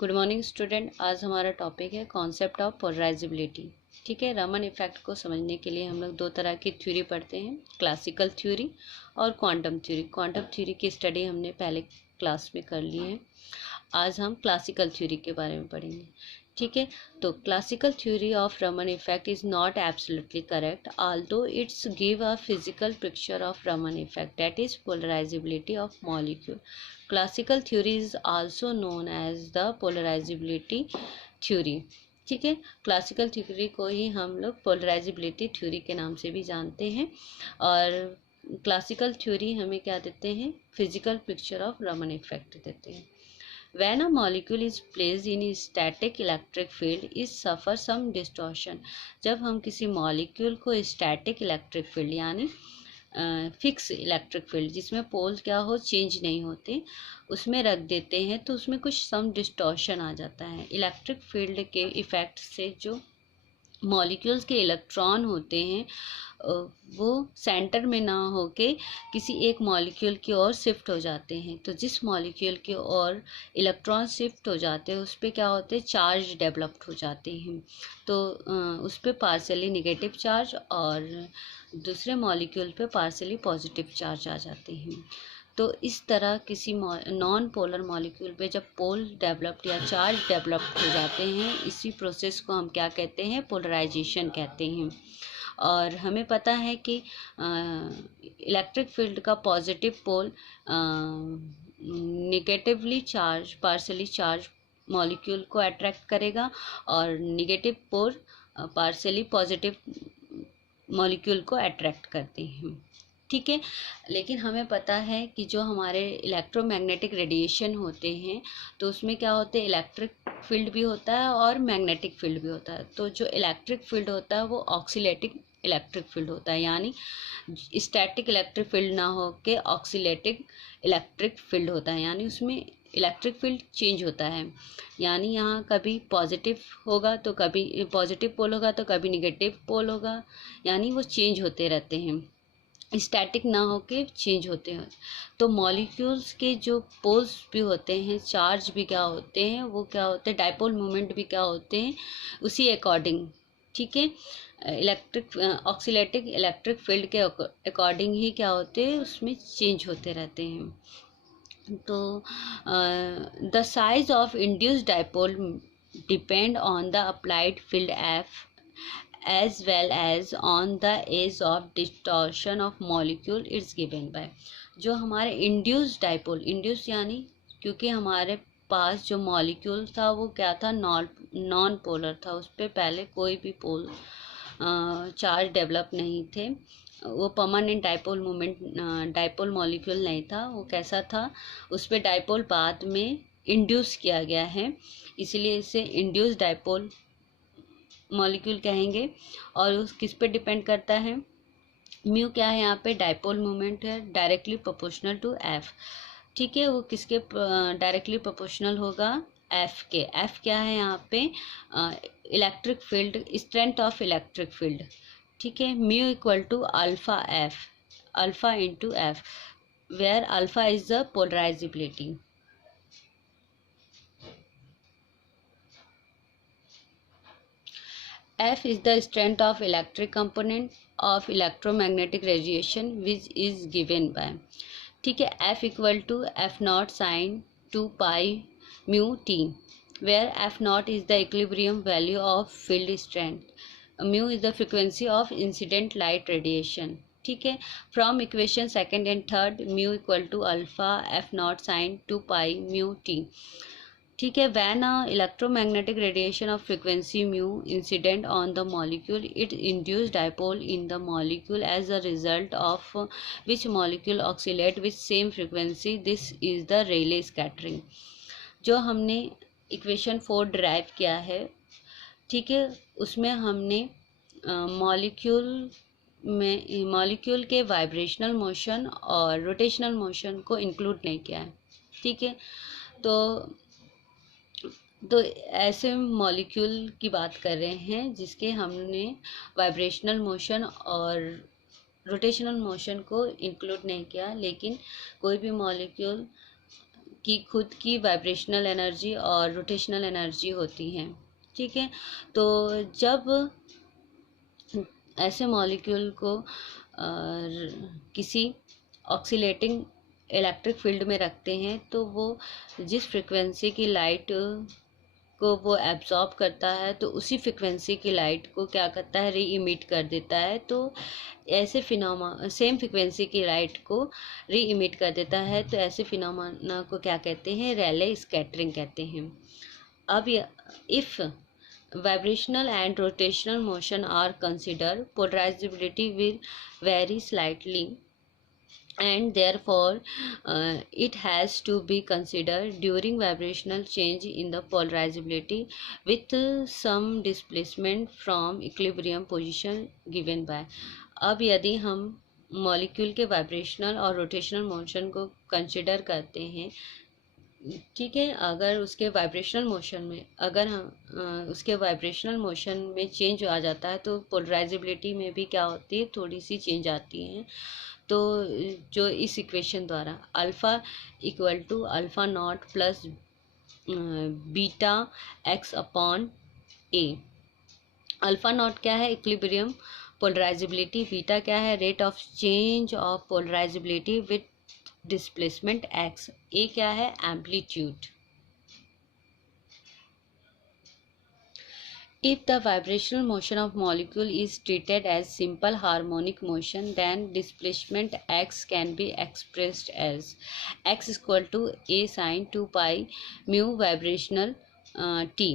Good morning student. आज हमारा topic है कॉन्सेप्ट ऑफ पोलराइजेबिलिटी। ठीक है, रमन इफेक्ट को समझने के लिए हम लोग दो तरह की थ्योरी पढ़ते हैं, क्लासिकल थ्योरी और क्वांटम थ्योरी। क्वांटम थ्योरी की स्टडी हमने पहले क्लास में कर ली है। आज हम क्लासिकल थ्योरी के बारे में पढ़ेंगे। ठीक है, तो classical theory of Raman effect is not absolutely correct, although it's give a physical picture of Raman effect, that is polarizability of molecule. Classical theory is also known as the polarizability theory. ठीक है, classical theory को ही हम लोग polarisability theory के नाम से भी जानते हैं। और क्लासिकल थ्योरी हमें क्या देते हैं, physical picture of Raman effect देते हैं. When a molecule is placed in a static electric field, it suffers some distortion. जब हम किसी मॉलिक्यूल को स्टैटिक इलेक्ट्रिक फील्ड यानी फिक्स इलेक्ट्रिक फील्ड जिसमें पोल क्या हो चेंज नहीं होते उसमें रख देते हैं तो उसमें कुछ सम डिस्टॉर्शन आ जाता है. इलेक्ट्रिक फील्ड के इफेक्ट से जो मॉलिक्यूल्स के इलेक्ट्रॉन होते हैं वो सेंटर में ना होके किसी एक मॉलिक्यूल की ओर शिफ्ट हो जाते हैं. तो जिस मॉलिक्यूल की ओर इलेक्ट्रॉन शिफ्ट हो जाते हैं उस पर क्या होते हैं, चार्ज डेवलप्ड हो जाते हैं. तो उस पर पार्सली निगेटिव चार्ज और दूसरे मॉलिक्यूल पे पार्सली पॉजिटिव चार्ज आ जाते हैं. तो इस तरह किसी नॉन पोलर मॉलिक्यूल पे जब पोल डेवलप्ड या चार्ज डेवलप्ड हो जाते हैं, इसी प्रोसेस को हम क्या कहते हैं, पोलराइजेशन कहते हैं. और हमें पता है कि इलेक्ट्रिक फील्ड का positive pole negatively charge partially charge molecule को अट्रैक्ट करेगा और negative pole partially positive molecule को अट्रैक्ट करते हैं. ठीक है, लेकिन हमें पता है कि जो हमारे इलेक्ट्रोमैग्नेटिक रेडिएशन होते हैं तो उसमें क्या होते हैं, इलेक्ट्रिक फील्ड भी होता है और मैग्नेटिक फील्ड भी होता है. तो जो इलेक्ट्रिक फील्ड होता है वो ऑक्सीलेटिक इलेक्ट्रिक फील्ड होता है, यानी स्टैटिक इलेक्ट्रिक फील्ड ना हो के ऑक्सीलेटिक इलेक्ट्रिक फील्ड होता है, यानी उसमें इलेक्ट्रिक फील्ड चेंज होता है. यानी यहाँ कभी पॉजिटिव होगा तो कभी पॉजिटिव पोल होगा तो कभी निगेटिव पोल होगा, यानी वो चेंज होते रहते हैं, स्टैटिक ना होके चेंज होते हैं. तो मॉलिक्यूल्स के जो पोल्स भी होते हैं, चार्ज भी क्या होते हैं, वो क्या होते हैं, डाइपोल मोमेंट भी क्या होते हैं उसी अकॉर्डिंग. ठीक है, इलेक्ट्रिक ऑक्सीलेटिक इलेक्ट्रिक फील्ड के अकॉर्डिंग ही क्या होते हैं, उसमें चेंज होते रहते हैं. तो the size of induced dipole depend on the applied field F as well as on the age of distortion of molecule it's given by. जो हमारे इंड्यूस डाइपोल, इंड्यूस यानी क्योंकि हमारे पास जो मॉलिक्यूल था वो क्या था, नॉन पोलर था, उस पर पहले कोई भी पोल चार्ज डेवलप नहीं थे, वो permanent dipole moment dipole molecule नहीं था. वो कैसा था, उस पर डाइपोल बाद में इंड्यूस किया गया है, इसलिए इसे इंड्यूस डाइपोल मॉलिक्यूल कहेंगे. और उस किस पे डिपेंड करता है, म्यू क्या है यहाँ पे, डाइपोल मोमेंट है, डायरेक्टली प्रोपोर्शनल टू एफ. ठीक है, वो किसके डायरेक्टली प्रोपोर्शनल होगा, एफ के. एफ क्या है यहाँ पे, electric field, strength of electric field. ठीक है, mu equal to alpha F, alpha into F, where alpha is the polarizability. F is the strength of electric component of electromagnetic radiation which is given by. ठीक है, F equal to F naught sin 2 pi mu t, where F naught is the equilibrium value of field strength, mu is the frequency of incident light radiation. ठीक है, from equation second and third, mu equal to alpha F naught sin 2 pi mu t. ठीक है, when electromagnetic radiation of frequency mu incident on the molecule, it induced dipole in the molecule as a result of which molecule oscillate with same frequency. This is the Rayleigh scattering. जो हमने equation 4 derive किया है, ठीक है, उसमें हमने molecule के vibrational motion और रोटेशनल मोशन को इंक्लूड नहीं किया है. ठीक है, तो ऐसे मॉलिक्यूल की बात कर रहे हैं जिसके हमने वाइब्रेशनल मोशन और रोटेशनल मोशन को इंक्लूड नहीं किया, लेकिन कोई भी मॉलिक्यूल की खुद की वाइब्रेशनल एनर्जी और रोटेशनल एनर्जी होती है। ठीक है, तो जब ऐसे मॉलिक्यूल को किसी ऑक्सीलेटिंग इलेक्ट्रिक फील्ड में रखते हैं तो वो जिस फ्रिक्वेंसी की लाइट को वो एब्जॉर्ब करता है तो उसी फ्रिक्वेंसी की लाइट को क्या करता है, री इमिट कर देता है। तो ऐसे फिनोमेना, सेम फ्रिक्वेंसी की लाइट को री इमिट कर देता है, तो ऐसे फिनोमेना को क्या कहते हैं, रेले स्कैटरिंग कहते हैं। अब if vibrational and rotational motion are considered, polarizability will vary slightly, and therefore it has to be considered during vibrational change in the polarizability with some displacement from equilibrium position given by। अब यदि हम molecule के vibrational और rotational motion को consider करते हैं, ठीक है, अगर उसके वाइब्रेशनल मोशन में, अगर हम उसके वाइब्रेशनल मोशन में चेंज आ जाता है तो पोलराइजेबिलिटी में भी क्या होती है, थोड़ी सी चेंज आती है। तो जो इस इक्वेशन द्वारा alpha equal to alpha not plus beta x upon a. Alpha not क्या है, इक्विलिब्रियम पोलराइजेबिलिटी, बीटा क्या है, rate of change of polarizability with displacement x, a क्या है, amplitude. If the vibrational motion of molecule is treated as simple harmonic motion, then displacement x can be expressed as x equal to a sin 2 pi mu vibrational t।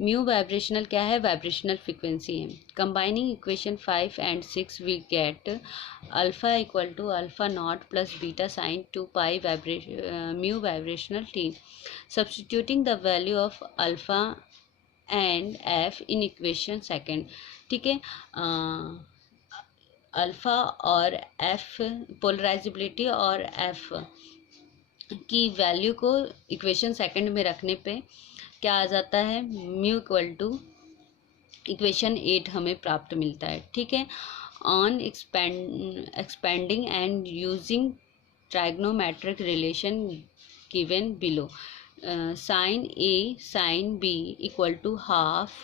Mu vibrational क्या है, vibrational frequency है। Combining equation 5 and 6 we get alpha equal to alpha naught plus beta sine 2 pi mu vibrational t. Substituting the value of alpha and F in equation second. ठीक है, alpha और F, polarizability और F की value को equation second में रखने पे क्या आ जाता है, म्यू इक्वल टू इक्वेशन 8 हमें प्राप्त मिलता है। ठीक है, on expanding and using trigonometric relation given below, sine A sine B equal to half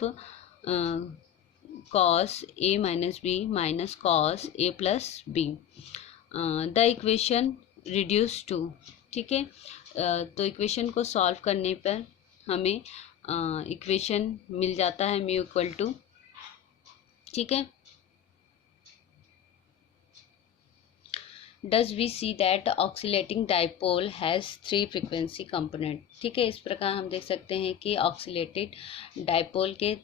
cos A minus B minus cos A plus B, the equation reduce to. ठीक है, तो equation को सॉल्व करने पर हमें इक्वेशन मिल जाता है mu equal to, ठीक है, does we see that oscillating dipole has 3 frequency component. ठीक है, इस प्रकार हम देख सकते हैं कि ऑक्सीलेटेड डाइपोल के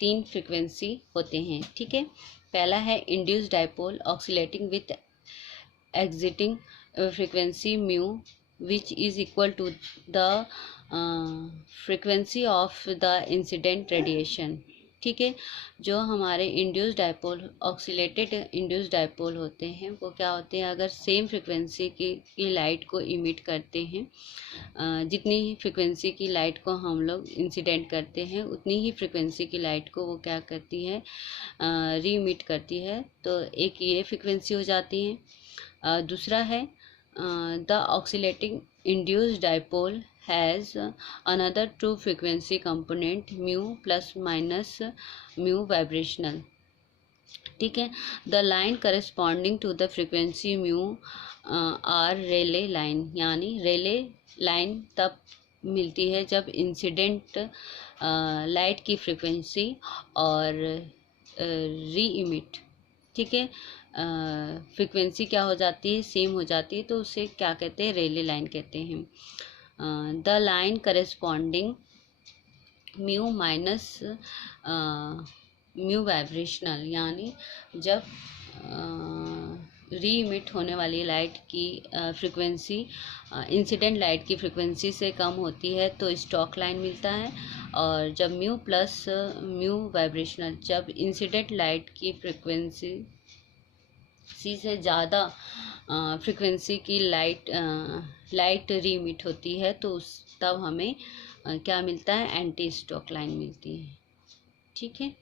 3 फ्रिक्वेंसी होते हैं। ठीक है, पहला है induced dipole oscillating with exiting frequency mu which is equal to the frequency of the incident radiation। ठीक है, जो हमारे इंड्यूस्ड डाइपोल, ऑक्सीलेटेड इंड्यूस्ड डाइपोल होते हैं वो क्या होते हैं, अगर सेम फ्रिक्वेंसी की लाइट को इमिट करते हैं, जितनी ही फ्रिक्वेंसी की लाइट को हम लोग इंसिडेंट करते हैं उतनी ही फ्रिक्वेंसी की लाइट को वो क्या करती है, री इमिट करती है। तो एक ये फ्रिक्वेंसी हो जाती है। दूसरा है the oscillating induced dipole has another 2 frequency component mu plus minus mu vibrational। ठीक है, the line corresponding to the frequency mu are relay line, यानी रेले लाइन तब मिलती है जब इंसिडेंट लाइट की फ्रिक्वेंसी और री इमिट, ठीक है, फ्रिक्वेंसी क्या हो जाती है, सेम हो जाती है, तो उसे क्या कहते हैं, रेले लाइन कहते हैं। The line corresponding mu minus mu vibrational, यानी जब री इमिट होने वाली लाइट की फ्रिक्वेंसी इंसिडेंट लाइट की फ्रिक्वेंसी से कम होती है तो स्टॉक लाइन मिलता है, और जब म्यू प्लस म्यू वाइब्रेशनल, जब इंसिडेंट लाइट की फ्रिक्वेंसी से ज़्यादा फ्रिक्वेंसी की लाइट री इमिट होती है तो तब हमें क्या मिलता है, एंटी स्टॉक लाइन मिलती है। ठीक है।